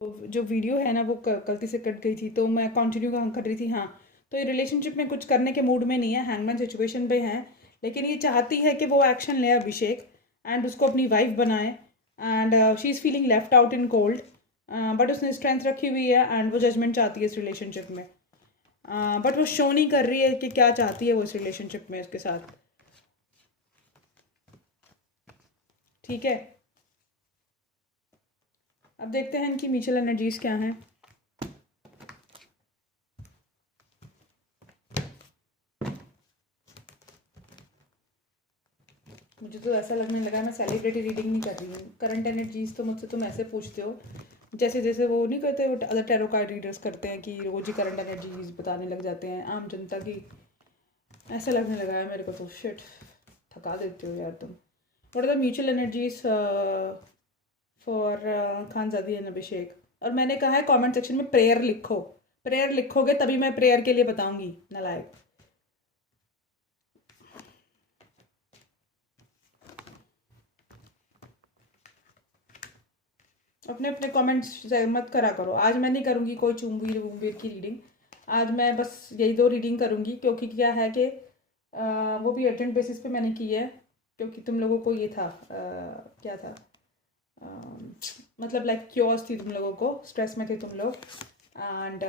जो वीडियो है ना वो गलती से कट गई थी, तो मैं कंटिन्यू कर रही थी। हाँ, तो ये रिलेशनशिप में कुछ करने के मूड में नहीं है, हैंगमैन सिचुएशन पे है, लेकिन ये चाहती है कि वो एक्शन ले अभिषेक एंड उसको अपनी वाइफ बनाए। And she is feeling left out in cold, but उसने स्ट्रेंथ रखी हुई है एंड वो जजमेंट चाहती है इस रिलेशनशिप में। बट वो शो नहीं कर रही है कि क्या चाहती है वो इस रिलेशनशिप में इसके साथ। ठीक है, अब देखते हैं इनकी म्यूचुअल एनर्जीज क्या हैं। मुझे तो ऐसा लगने लगा मैं सेलिब्रिटी रीडिंग नहीं कर रही हूँ। करंट एनर्जीज तो मुझसे तुम ऐसे पूछते हो जैसे जैसे वो नहीं करते, वो अदर टैरो कार्ड रीडर्स करते हैं कि रोज ही करंट एनर्जीज बताने लग जाते हैं आम जनता की। ऐसा लगने लगा है मेरे को तो। शिट, थका देते हो यार तुम। What are the mutual energies for Khanzadi and Abhishek? और मैंने कहा है कमेंट सेक्शन में प्रेयर लिखो। प्रेयर लिखोगे तभी मैं प्रेयर के लिए बताऊंगी, नालायक। अपने अपने कमेंट्स मत करा करो। आज मैं नहीं करूँगी कोई चुम्बीर वुम्बीर की रीडिंग। आज मैं बस यही दो रीडिंग करूँगी, क्योंकि क्या है कि वो भी अर्जेंट बेसिस पे मैंने की है, क्योंकि तुम लोगों को ये था क्या था, मतलब लाइक क्योर्स थी तुम लोगों को, स्ट्रेस में थे तुम लोग, एंड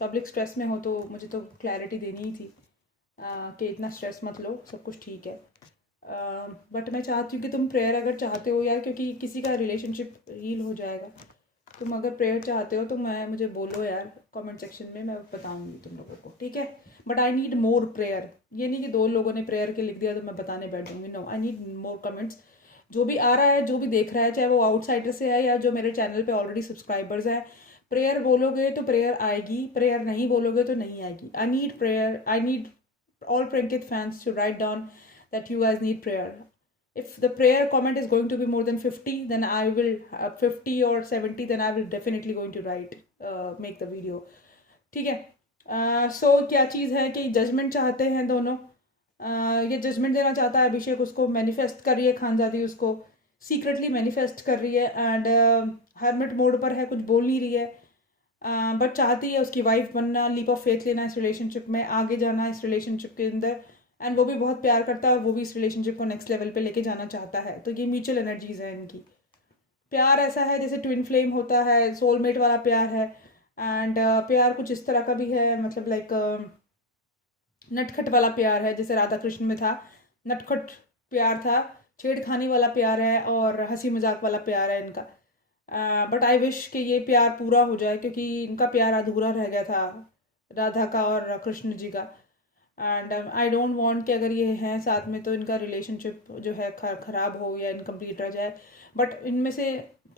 पब्लिक स्ट्रेस में हो, तो मुझे तो क्लैरिटी देनी ही थी कि इतना स्ट्रेस मत लो, सब कुछ ठीक है। बट मैं चाहती हूँ कि तुम प्रेयर अगर चाहते हो यार, क्योंकि किसी का रिलेशनशिप हील हो जाएगा। तुम अगर प्रेयर चाहते हो तो मैं मुझे बोलो यार कमेंट सेक्शन में, मैं बताऊंगी तुम लोगों को, ठीक है। But I need more prayer. ये नहीं कि दो लोगों ने प्रेयर के लिख दिया तो मैं बताने बैठ जाऊंगी। No, I need more comments. जो भी आ रहा है, जो भी देख रहा है, चाहे वो आउटसाइडर से है या जो मेरे चैनल पे ऑलरेडी सब्सक्राइबर्स हैं, प्रेयर बोलोगे तो प्रेयर आएगी, प्रेयर नहीं बोलोगे तो नहीं आएगी। I need prayer, I need all Prankit fans to write down that you guys need prayer. If the prayer comment is going to be more than 50, then I will 50 or 70, then I will definitely going to write make the video. ठीक है। सो क्या चीज़ है कि judgement चाहते हैं दोनों। ये judgement देना चाहता है अभिषेक, उसको मैनिफेस्ट कर रही है खानजादी, उसको सीक्रेटली मैनिफेस्ट कर रही है, एंड हरमिट मोड पर है, कुछ बोल नहीं रही है, बट चाहती है उसकी वाइफ बनना, लीप ऑफ फेथ लेना, इस रिलेशनशिप में आगे जाना, इस रिलेशनशिप के अंदर। एंड वो भी बहुत प्यार करता है और वो भी इस रिलेशनशिप को नेक्स्ट लेवल पे लेके जाना चाहता है। तो ये म्यूचुअल एनर्जीज है इनकी। प्यार ऐसा है जैसे ट्विन फ्लेम होता है, सोलमेट वाला प्यार है। एंड प्यार कुछ इस तरह का भी है, मतलब लाइक नटखट वाला प्यार है, जैसे राधा कृष्ण में था, नटखट प्यार था, छेड़खानी वाला प्यार है और हंसी मजाक वाला प्यार है इनका। बट आई विश कि ये प्यार पूरा हो जाए, क्योंकि इनका प्यार अधूरा रह गया था, राधा का और कृष्ण जी का। एंड आई डोंट वांट कि अगर ये हैं साथ में तो इनका रिलेशनशिप जो है ख़राब हो या इनकम्प्लीट रह जाए। बट इनमें से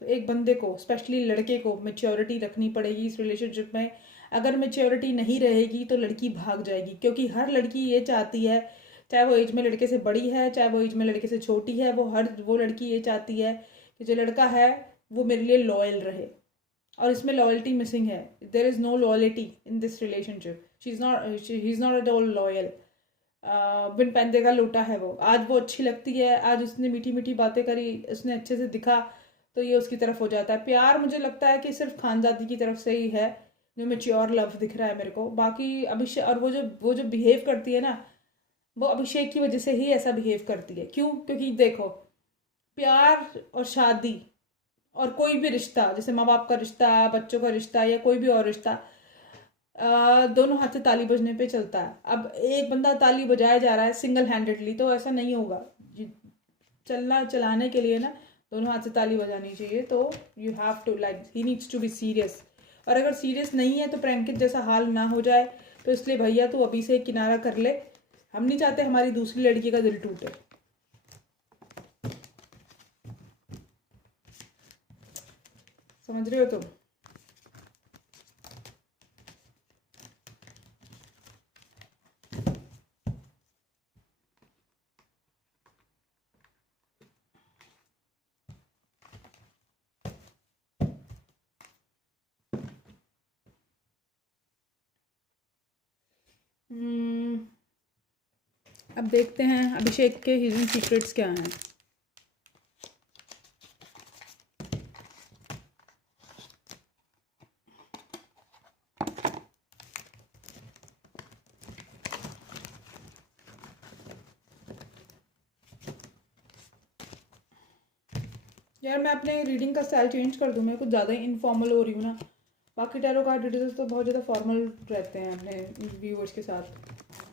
एक बंदे को, स्पेशली लड़के को, मेच्योरिटी रखनी पड़ेगी इस रिलेशनशिप में। अगर मेच्योरिटी नहीं रहेगी तो लड़की भाग जाएगी, क्योंकि हर लड़की ये चाहती है, चाहे वो एज में लड़के से बड़ी है, चाहे वो एज में लड़के से छोटी है, वो लड़की ये चाहती है कि जो लड़का है वो मेरे लिए लॉयल रहे। और इसमें लॉयल्टी मिसिंग है। There is no loyalty in this relationship. He is not at all loyal. बिन पैंदे का लोटा है वो। आज वो अच्छी लगती है, आज उसने मीठी मीठी बातें करी, उसने अच्छे से दिखा, तो ये उसकी तरफ हो जाता है। प्यार मुझे लगता है कि सिर्फ खानजादी की तरफ से ही है, जो मेच्योर लव दिख रहा है मेरे को। बाकी अभिषेक, और वो जो बिहेव करती है ना, वो अभिषेक की वजह से ही ऐसा बिहेव करती है। क्यों? क्योंकि देखो, प्यार और शादी और कोई भी रिश्ता, जैसे माँ बाप का रिश्ता, बच्चों का रिश्ता, या कोई भी और रिश्ता, दोनों हाथ से ताली बजने पे चलता है। अब एक बंदा ताली बजाया जा रहा है सिंगल हैंडेडली, तो ऐसा नहीं होगा। चलाने के लिए ना दोनों हाथ से ताली बजानी चाहिए। तो you have to like, he needs to be serious. और अगर सीरियस नहीं है तो प्रैंकित जैसा हाल ना हो जाए। तो इसलिए भैया तू अभी से किनारा कर ले। हम नहीं चाहते हमारी दूसरी लड़की का दिल टूटे। समझ रहे हो तुम? अब देखते हैं अभिषेक के हिडन सीक्रेट्स क्या हैं। यार मैं अपने रीडिंग का स्टाइल चेंज कर दूँ, मैं कुछ ज़्यादा ही इनफॉर्मल हो रही हूँ ना। बाकी टैरो कार्ड रीडर्स तो बहुत ज़्यादा फॉर्मल रहते हैं अपने व्यूअर्स के साथ।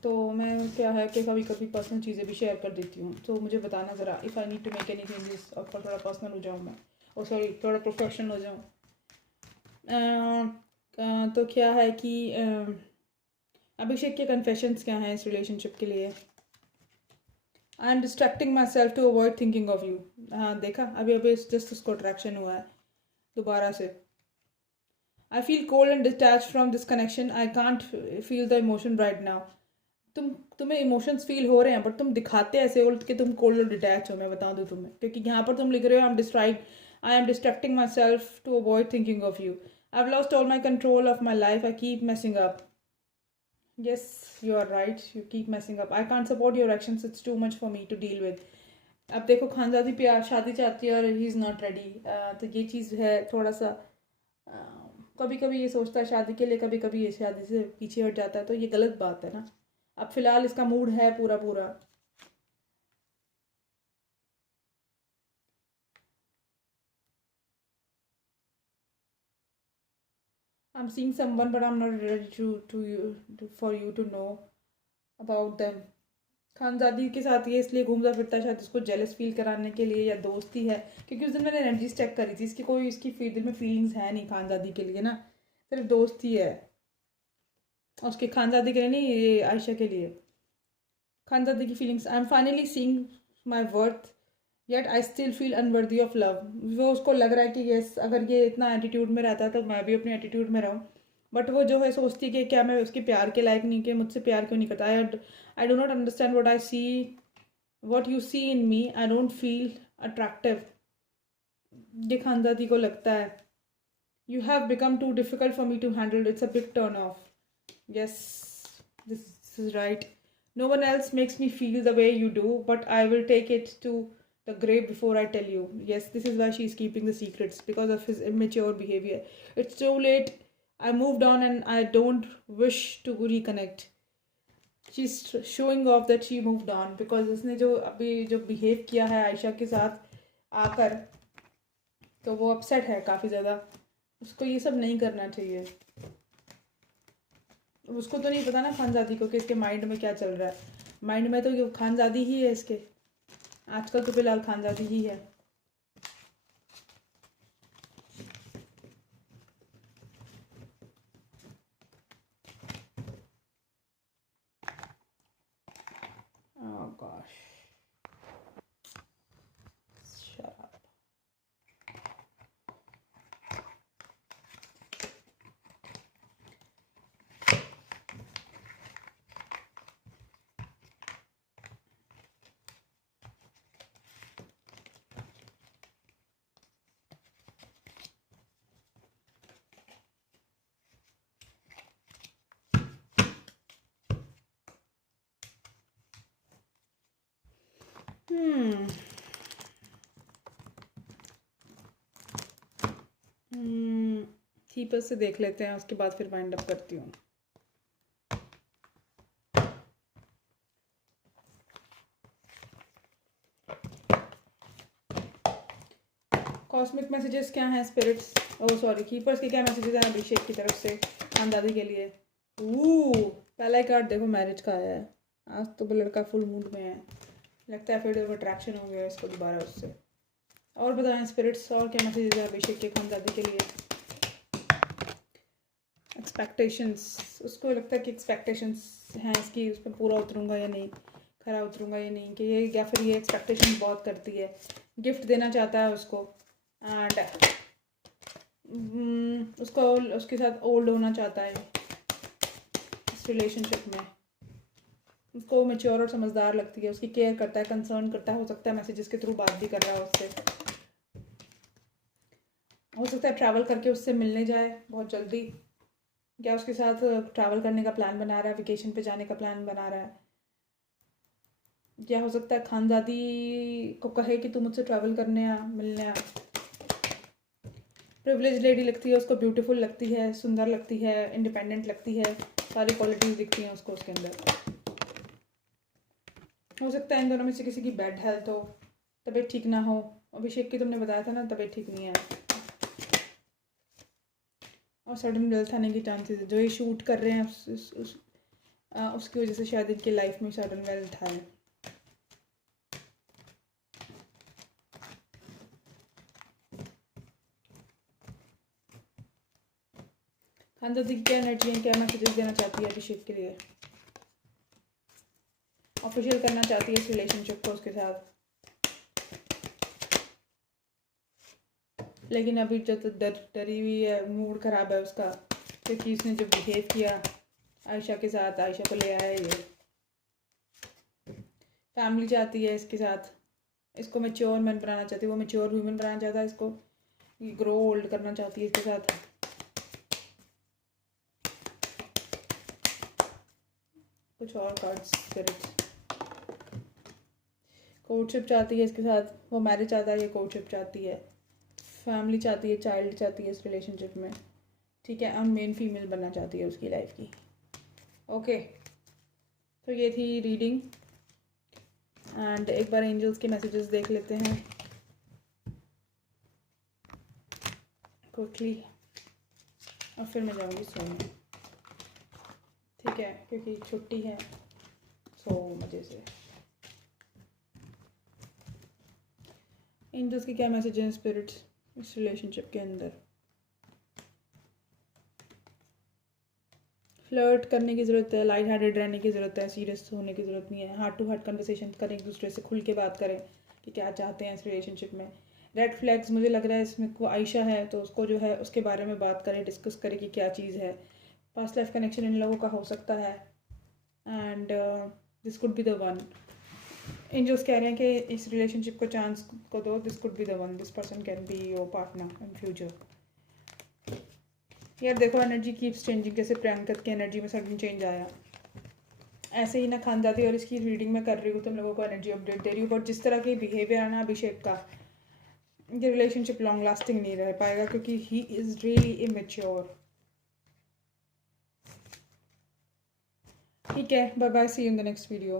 तो मैं क्या है कि कभी कभी पर्सनल चीज़ें भी शेयर कर देती हूँ, तो मुझे बताना ज़रा, if I need to make any changes और थोड़ा पर्सनल हो जाऊँ मैं, और सॉरी थोड़ा प्रोफेशनल हो जाऊँ। तो क्या है कि अभिषेक के कन्फेशंस क्या हैं इस रिलेशनशिप के लिए। I am distracting myself to avoid thinking of you. हाँ देखा, अभी अभी जस्ट उसको अट्रैक्शन हुआ है दोबारा से। I feel cold and detach from this connection, I can't feel the emotion right now. तुम्हें इमोशंस फील हो रहे हैं, बट तुम दिखाते ऐसे हो कि तुम कोल्ड और डिटैच हो, मैं बता दूं तुम्हें, क्योंकि यहाँ पर तुम लिख रहे हो I am distracting myself to avoid thinking of you. I have lost all my control of my life, I keep messing up. Yes, you are right. You keep messing up. I can't support your actions. It's too much for me to deal with. अब देखो, खानजादी प्यार शादी चाहती है और ही is not ready. तो ये चीज़ है थोड़ा सा। कभी कभी ये सोचता है शादी के लिए, कभी कभी ये शादी से पीछे हट जाता है, तो ये गलत बात है ना। अब फिलहाल इसका मूड है पूरा पूरा। I'm seeing someone, but I'm not ready for you to know about them. Khanzaadi के साथ ये इसलिए घूमता फिरता है, शायद इसको जेलस फील कराने के लिए, या दोस्ती है, क्योंकि उस दिन मैंने एनर्जीज चेक करी थी, इसकी कोई इसकी दिल में फीलिंग्स है नहीं खानजादी के लिए ना, सिर्फ दोस्ती है। और उसके खानजादी के लिए नहीं, ये आयशा के लिए खानजादी की feelings. I am finally seeing my worth, yet I still feel unworthy of love. वो उसको लग रहा है कि यस, अगर ये इतना एटीट्यूड में रहता है तो मैं भी अपने एटीट्यूड में रहूँ। बट वो जो है सोचती है कि क्या मैं उसके प्यार के लायक नहीं, कि मुझसे प्यार क्यों नहीं करता। I do not understand what I see, what you see in me, I don't feel attractive. ये खानदादी को लगता है। You have become too difficult for me to handle, it's a big turn off. Yes, this is right. No one else makes me feel the way you do, but I will take it to the grave before I tell you. Yes, this is why she is keeping the secrets, because of his immature behavior. It's too late. I moved on and I don't wish to reconnect. She's showing off that she moved on because उसने जो अभी जो behave किया है आयशा के साथ आकर, तो वो अपसेट है काफ़ी ज़्यादा। उसको ये सब नहीं करना चाहिए। उसको तो नहीं पता ना खानजादी को कि इसके माइंड में क्या चल रहा है। माइंड में तो खानजादी ही है इसके, आजकल तो फिलहाल खानजादी ही है। Oh gosh. Shut up. Keeper से देख लेते हैं, उसके बाद फिर वाइंड अप करती हूँ। कॉस्मिक मैसेजेस क्या हैं स्पिरिट्स, ओह सॉरी कीपर्स के क्या मैसेजेस हैं अभिषेक की तरफ से खानदादी के लिए। पहला ही कार्ड देखो मैरिज का आया है। आज तो लड़का फुल मूड में है, लगता है फिर अट्रैक्शन हो गया इसको दोबारा उससे। और बताएं स्पिरिट्स, और क्या मैसेजेस हैं अभिषेक के खानदादी के लिए। एक्सपेक्टेशंस, उसको लगता है कि एक्सपेक्टेशंस हैं इसकी, उस पर पूरा उतरूँगा या नहीं, खरा उतरूँगा या नहीं, कि ये या फिर ये एक्सपेक्टेशन बहुत करती है। गिफ्ट देना चाहता है उसको, एंड उसको उसके साथ ओल्ड होना चाहता है इस रिलेशनशिप में। उसको मैच्योर और समझदार लगती है, उसकी केयर करता है, कंसर्न करता है। हो सकता है मैसेजेस के थ्रू बात भी कर रहा है उससे, हो सकता है ट्रैवल करके उससे मिलने जाए बहुत जल्दी, क्या उसके साथ ट्रैवल करने का प्लान बना रहा है, वेकेशन पे जाने का प्लान बना रहा है। या हो सकता है खानदादी को कहे कि तू मुझसे ट्रैवल करने आ, मिलने आ। प्रिविलेज लेडी लगती है उसको, ब्यूटीफुल लगती है, सुंदर लगती है, इंडिपेंडेंट लगती है, सारी क्वालिटीज़ दिखती हैं उसको उसके अंदर। हो सकता है इन दोनों में से किसी की बैड हेल्थ हो, तबीयत ठीक ना हो, अभिषेक की तुमने बताया था ना तबीयत ठीक नहीं है और सडन वेल्थ आने की चांसेस है। जो ये शूट कर रहे हैं उसकी वजह से शायद इनकी लाइफ में सडन वेल्थ आए। खानदा दी की क्या एनर्जी है, क्या मैसेजेस देना चाहती है अभिषेक के लिए, ऑफिशियल करना चाहती है इस रिलेशनशिप को उसके साथ, लेकिन अभी जो तो डरी हुई है, मूड ख़राब है उसका, क्योंकि उसने जो बिहेव किया आयशा के साथ, आयशा को ले आया ये। फैमिली चाहती है इसके साथ, इसको मैच्योर मैन बनाना चाहती है, वो मैच्योर ह्यूमन बनाना चाहता है, इसको ग्रो ओल्ड करना चाहती है इसके साथ। कुछ और कार्ड्स स्पिरिट्स, कोर्टशिप चाहती है इसके साथ, वो मैरिज चाहता है, ये कोर्टशिप चाहती है, फैमिली चाहती है, चाइल्ड चाहती है इस रिलेशनशिप में, ठीक है, और मेन फीमेल बनना चाहती है उसकी लाइफ की। ओके, तो ये थी रीडिंग एंड एक बार एंजल्स के मैसेजेस देख लेते हैं क्विकली और फिर मैं जाऊँगी सोने, ठीक है, क्योंकि छुट्टी है, सो मज़े से। एंजल्स के क्या मैसेज हैं स्पिरिट्स इस रिलेशनशिप के अंदर? फ्लर्ट करने की ज़रूरत है, लाइट हार्टेड रहने की ज़रूरत है, सीरियस होने की ज़रूरत नहीं है, हार्ट टू हार्ट कन्वर्सेशन करें, एक दूसरे से खुल के बात करें कि क्या चाहते हैं इस रिलेशनशिप में। रेड फ्लैग्स मुझे लग रहा है इसमें को आयशा है तो उसको जो है उसके बारे में बात करें, डिस्कस करें कि क्या चीज़ है। पास्ट लाइफ कनेक्शन इन लोगों का हो सकता है and this could be the one. Angels कह रहे हैं कि इस रिलेशनशिप को चांस को दो, this could be the one, this person can be your partner in future. यार देखो एनर्जी कीप्स चेंजिंग, जैसे प्रियंकत की एनर्जी में सडन चेंज आया, ऐसे ही ना खानदादी और इसकी रीडिंग में कर रही हूँ, तुम लोगों को एनर्जी अपडेट दे रही हूँ। बट जिस तरह के बिहेवियर है ना अभिषेक का, ये रिलेशनशिप लॉन्ग लास्टिंग नहीं रह पाएगा क्योंकि ही इज़ रियली इमेच्योर। ठीक है, bye bye, see you in the next video.